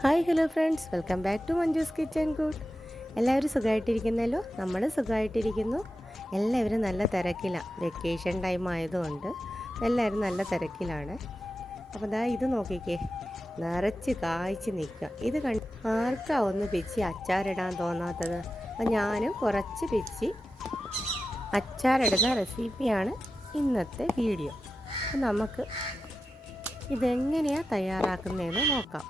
Hi hello friends, welcome back to Manju's kitchen good. എല്ലാവരും സുഖമായിട്ടിരിക്കുന്നല്ലോ. നമ്മൾ സുഖമായിട്ടിരിക്കുന്നു. എല്ലാവരും നല്ല തിരക്കിലാണ്. വെക്കേഷൻ ടൈം ആയതുകൊണ്ട് എല്ലാവരും നല്ല തിരക്കിലാണ്. അപ്പോൾ ദാ ഇത് നോക്കിക്കേ, നിറച്ച് കായ്ച്ച് നിൽക്കുക. ഇത് ആർക്കാ ഒന്ന് പിച്ചി അച്ചാറിടാൻ തോന്നാത്തത്? അപ്പം ഞാനും കുറച്ച് പിച്ചി അച്ചാറിടുന്ന റെസിപ്പിയാണ് ഇന്നത്തെ വീഡിയോ. അപ്പം നമുക്ക് ഇതെങ്ങനെയാണ് തയ്യാറാക്കുന്നതെന്ന് നോക്കാം.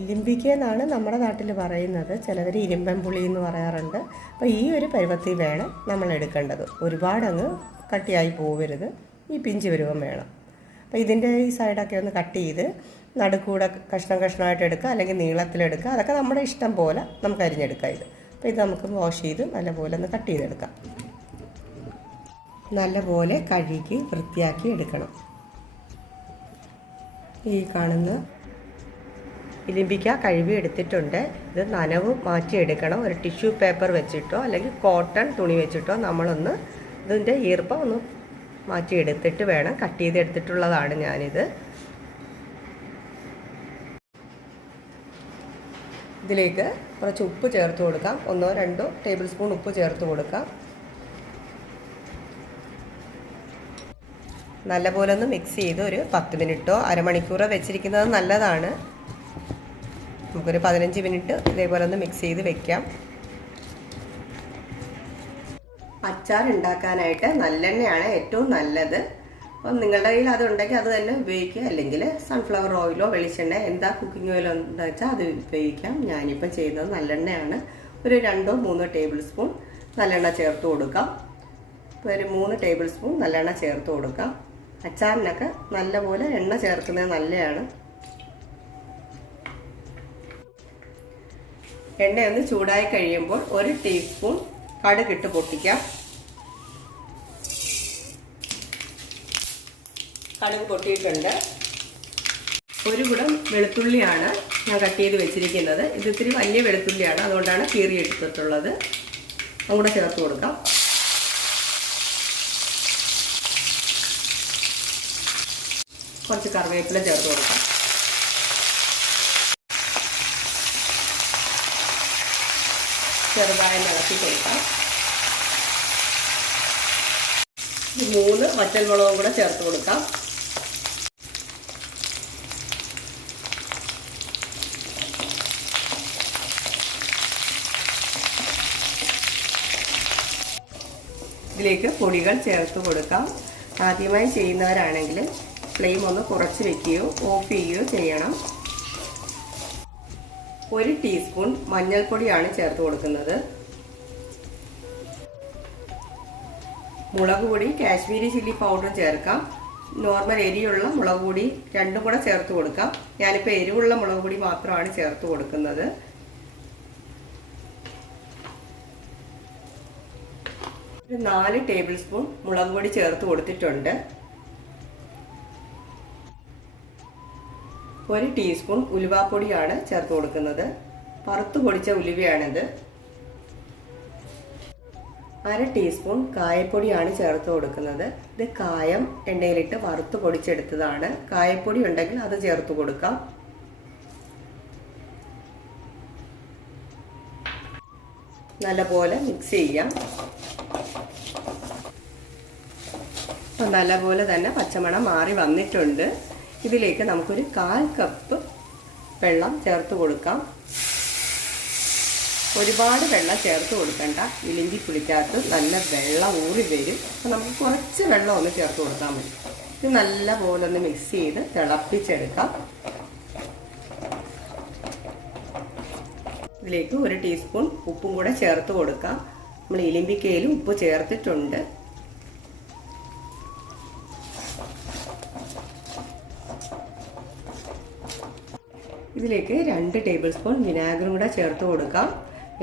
ഇലിമ്പിക്ക എന്നാണ് നമ്മുടെ നാട്ടിൽ പറയുന്നത്. ചിലവർ ഇരുമ്പൻ പുളി എന്ന് പറയാറുണ്ട്. അപ്പോൾ ഈ ഒരു പരുവത്തിൽ വേണം നമ്മൾ എടുക്കേണ്ടത്. ഒരുപാടങ്ങ് കട്ടിയായി പോകരുത്, ഈ പിഞ്ച് പരുവം വേണം. അപ്പോൾ ഇതിൻ്റെ ഈ സൈഡൊക്കെ ഒന്ന് കട്ട് ചെയ്ത് നടുക്കൂടെ കഷ്ണം കഷ്ണമായിട്ട് എടുക്കുക, അല്ലെങ്കിൽ നീളത്തിലെടുക്കുക. അതൊക്കെ നമ്മുടെ ഇഷ്ടം പോലെ നമുക്ക് അരിഞ്ഞെടുക്കാം ഇത്. അപ്പോൾ ഇത് നമുക്ക് വാഷ് ചെയ്ത് നല്ലപോലെ ഒന്ന് കട്ട് ചെയ്തെടുക്കാം. നല്ലപോലെ കഴുകി വൃത്തിയാക്കി എടുക്കണം. ഈ കാണുന്ന ഇലിമ്പിക്ക കഴുകി എടുത്തിട്ടുണ്ട്. ഇത് നനവ് മാറ്റിയെടുക്കണം. ഒരു ടിഷ്യൂ പേപ്പർ വെച്ചിട്ടോ അല്ലെങ്കിൽ കോട്ടൺ തുണി വെച്ചിട്ടോ നമ്മളൊന്ന് ഇതിൻ്റെ ഈർപ്പം ഒന്ന് മാറ്റിയെടുത്തിട്ട് വേണം. കട്ട് ചെയ്തെടുത്തിട്ടുള്ളതാണ് ഞാനിത്. ഇതിലേക്ക് കുറച്ച് ഉപ്പ് ചേർത്ത് കൊടുക്കാം. 1-2 ടേബിൾ സ്പൂൺ ഉപ്പ് ചേർത്ത് കൊടുക്കാം. നല്ലപോലെ ഒന്ന് മിക്സ് ചെയ്ത് ഒരു 10 മിനിറ്റോ അരമണിക്കൂറോ വെച്ചിരിക്കുന്നത് നല്ലതാണ്. നമുക്കൊരു 15 മിനിറ്റ് ഇതേപോലെ ഒന്ന് മിക്സ് ചെയ്ത് വെക്കാം. അച്ചാർ ഉണ്ടാക്കാനായിട്ട് നല്ലെണ്ണയാണ് ഏറ്റവും നല്ലത്. അപ്പം നിങ്ങളുടെ കയ്യിൽ അതുണ്ടെങ്കിൽ അത് തന്നെ ഉപയോഗിക്കുക. അല്ലെങ്കിൽ സൺഫ്ലവർ ഓയിലോ വെളിച്ചെണ്ണ എന്താ കുക്കിംഗ് ഓയിലോ എന്താ വെച്ചാൽ അത് ഉപയോഗിക്കാം. ഞാനിപ്പം ചെയ്തത് നല്ലെണ്ണയാണ്. ഒരു 2-3 ടേബിൾ സ്പൂൺ നല്ലെണ്ണ ചേർത്ത് കൊടുക്കാം. ഇപ്പോൾ ഒരു 3 ടേബിൾ സ്പൂൺ നല്ലെണ്ണ ചേർത്ത് കൊടുക്കാം. അച്ചാറിനൊക്കെ നല്ലപോലെ എണ്ണ ചേർക്കുന്നത് നല്ലതാണ്. എണ്ണയൊന്ന് ചൂടായി കഴിയുമ്പോൾ 1 ടീസ്പൂൺ കടുകിട്ട് പൊട്ടിക്കാം. കടുക് പൊട്ടിയിട്ടുണ്ട്. 1 കുടം വെളുത്തുള്ളിയാണ് ഞാൻ കട്ട് ചെയ്ത് വെച്ചിരിക്കുന്നത്. ഇത് ഇത്തിരി വലിയ വെളുത്തുള്ളിയാണ്, അതുകൊണ്ടാണ് കീറി എടുത്തിട്ടുള്ളത്. അതുകൂടെ ചേർത്ത് കൊടുക്കാം. കുറച്ച് കറിവേപ്പില ചേർത്ത് കൊടുക്കാം. ചെറുതായി ഇളക്കി കൊടുക്കാം. 3 വറ്റൽമുളകും കൂടെ ചേർത്ത് കൊടുക്കാം. ഇതിലേക്ക് പൊടികൾ ചേർത്ത് കൊടുക്കാം. ആദ്യമായി ചെയ്യുന്നവരാണെങ്കിൽ ഫ്ലെയിം ഒന്ന് കുറച്ച് വെക്കുകയോ ഓഫ് ചെയ്യുകയോ ചെയ്യണം. 1 ടീസ്പൂൺ മഞ്ഞൾപ്പൊടിയാണ് ചേർത്ത് കൊടുക്കുന്നത്. മുളക് പൊടി കാശ്മീരി ചില്ലി പൗഡർ ചേർക്കാം. നോർമൽ എരിയുള്ള മുളക് പൊടി 2 കൂടെ ചേർത്ത് കൊടുക്കാം. ഞാനിപ്പോൾ എരിവുള്ള മുളക് പൊടി മാത്രമാണ് ചേർത്ത് കൊടുക്കുന്നത്. ഒരു 4 ടേബിൾ സ്പൂൺ മുളക് പൊടി ചേർത്ത് കൊടുത്തിട്ടുണ്ട്. 1 ടീസ്പൂൺ ഉലുവാപ്പൊടിയാണ് ചേർത്ത് കൊടുക്കുന്നത്. വറുത്ത് പൊടിച്ച ഉലുവയാണിത്. 1/2 ടീസ്പൂൺ കായപ്പൊടിയാണ് ചേർത്ത് കൊടുക്കുന്നത്. ഇത് കായം എണ്ണയിലിട്ട് വറുത്ത് പൊടിച്ചെടുത്തതാണ്. കായപ്പൊടി ഉണ്ടെങ്കിൽ അത് ചേർത്ത് കൊടുക്കാം. നല്ലപോലെ മിക്സ് ചെയ്യാം. അപ്പം നല്ലപോലെ തന്നെ പച്ചമണം മാറി വന്നിട്ടുണ്ട്. ഇതിലേക്ക് നമുക്കൊരു 1/4 കപ്പ് വെള്ളം ചേർത്ത് കൊടുക്കാം. ഒരുപാട് വെള്ളം ചേർത്ത് കൊടുക്കണ്ട. ഇലിമ്പി പുളിക്കകത്ത് നല്ല വെള്ളം ഊറി വരും. അപ്പം നമുക്ക് കുറച്ച് വെള്ളം ഒന്ന് ചേർത്ത് കൊടുത്താൽ മതി. ഇത് നല്ലപോലെ ഒന്ന് മിക്സ് ചെയ്ത് തിളപ്പിച്ചെടുക്കാം. ഇതിലേക്ക് 1 ടീസ്പൂൺ ഉപ്പും കൂടെ ചേർത്ത് കൊടുക്കാം. നമ്മൾ ഇലിമ്പിക്കയിലും ഉപ്പ് ചേർത്തിട്ടുണ്ട്. ഇതിലേക്ക് 2 ടേബിൾ സ്പൂൺ വിനാഗറും കൂടെ ചേർത്ത് കൊടുക്കാം.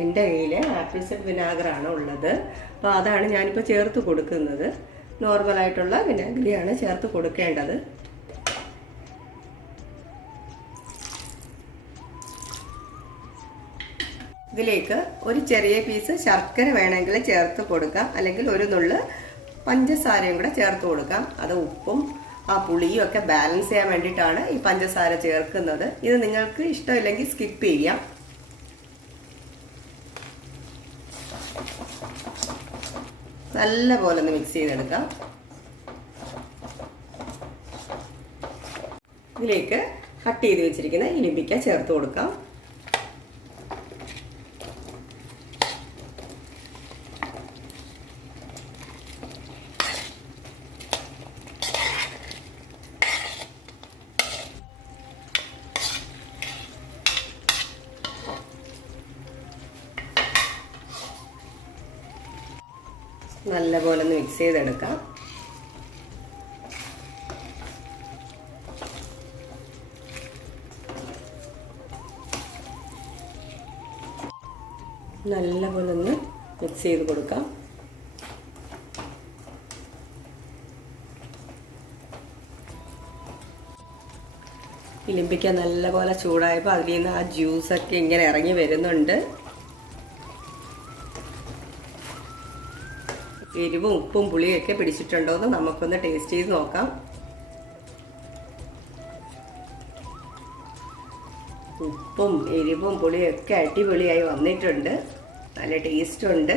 എൻ്റെ കയ്യിൽ ആപ്പിൾ സിഡ് വിനാഗറാണ് ഉള്ളത്. അപ്പോൾ അതാണ് ഞാനിപ്പോൾ ചേർത്ത് കൊടുക്കുന്നത്. നോർമലായിട്ടുള്ള വിനാഗിരിയാണ് ചേർത്ത് കൊടുക്കേണ്ടത്. ഇതിലേക്ക് ഒരു ചെറിയ പീസ് ശർക്കര വേണമെങ്കിൽ ചേർത്ത് കൊടുക്കാം. അല്ലെങ്കിൽ ഒരു നുള്ള് പഞ്ചസാരയും കൂടെ ചേർത്ത് കൊടുക്കാം. അത് ഉപ്പും ആ പുളിയും ഒക്കെ ബാലൻസ് ചെയ്യാൻ വേണ്ടിയിട്ടാണ് ഈ പഞ്ചസാര ചേർക്കുന്നത്. ഇത് നിങ്ങൾക്ക് ഇഷ്ടമില്ലെങ്കിൽ സ്കിപ്പ് ചെയ്യാം. നല്ലപോലെ ഒന്ന് മിക്സ് ചെയ്തെടുക്കാം. ഇതിലേക്ക് കട്ട് ചെയ്ത് വെച്ചിരിക്കുന്ന ഇലിമ്പിക്ക ചേർത്ത് കൊടുക്കാം. നല്ലപോലെ ഒന്ന് മിക്സ് ചെയ്തെടുക്കാം. നല്ലപോലെ ഒന്ന് മിക്സ് ചെയ്ത് കൊടുക്കാം. ഇലിമ്പിക്ക നല്ലപോലെ ചൂടായപ്പോൾ അതിൽ നിന്ന് ആ ജ്യൂസൊക്കെ ഇങ്ങനെ ഇറങ്ങി വരുന്നുണ്ട്. എരിവും ഉപ്പും പുളിയൊക്കെ പിടിച്ചിട്ടുണ്ടോ എന്ന് നമുക്കൊന്ന് ടേസ്റ്റ് ചെയ്ത് നോക്കാം. ഉപ്പും എരിവും പുളിയൊക്കെ അടിപൊളിയായി വന്നിട്ടുണ്ട്. നല്ല ടേസ്റ്റുണ്ട്.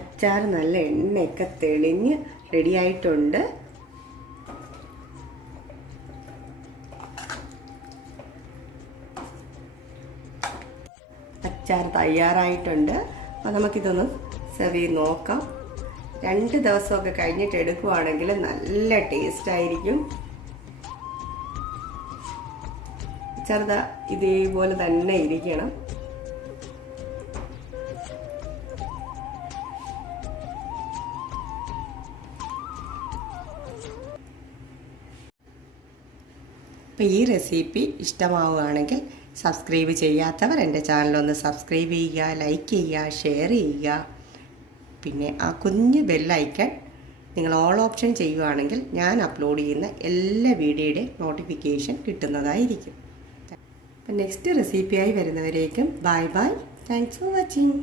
അച്ചാർ നല്ല എണ്ണയൊക്കെ തെളിഞ്ഞ് റെഡിയായിട്ടുണ്ട്. അച്ചാർ തയ്യാറായിട്ടുണ്ട്. അപ്പോൾ നമുക്കിതൊന്ന് സെർവ് ചെയ്ത് നോക്കാം. 2 ദിവസമൊക്കെ കഴിഞ്ഞിട്ട് എടുക്കുവാണെങ്കിൽ നല്ല ടേസ്റ്റ് ആയിരിക്കും. ചെറുതാ ഇതേപോലെ തന്നെ ഇരിക്കണം. അപ്പോൾ ഈ റെസിപ്പി ഇഷ്ടമാവുകയാണെങ്കിൽ സബ്സ്ക്രൈബ് ചെയ്യാത്തവർ എൻ്റെ ചാനലൊന്ന് സബ്സ്ക്രൈബ് ചെയ്യുക, ലൈക്ക് ചെയ്യുക, ഷെയർ ചെയ്യുക. പിന്നെ ആ കുഞ്ഞ് ബെല്ലൈക്കൺ നിങ്ങൾ ഓൾ ഓപ്ഷൻ ചെയ്യുകയാണെങ്കിൽ ഞാൻ അപ്ലോഡ് ചെയ്യുന്ന എല്ലാ വീഡിയോയുടെ നോട്ടിഫിക്കേഷൻ കിട്ടുന്നതായിരിക്കും. അപ്പം നെക്സ്റ്റ് റെസിപ്പിയായി വരുന്നവരേക്കും bye bye. Thanks for watching.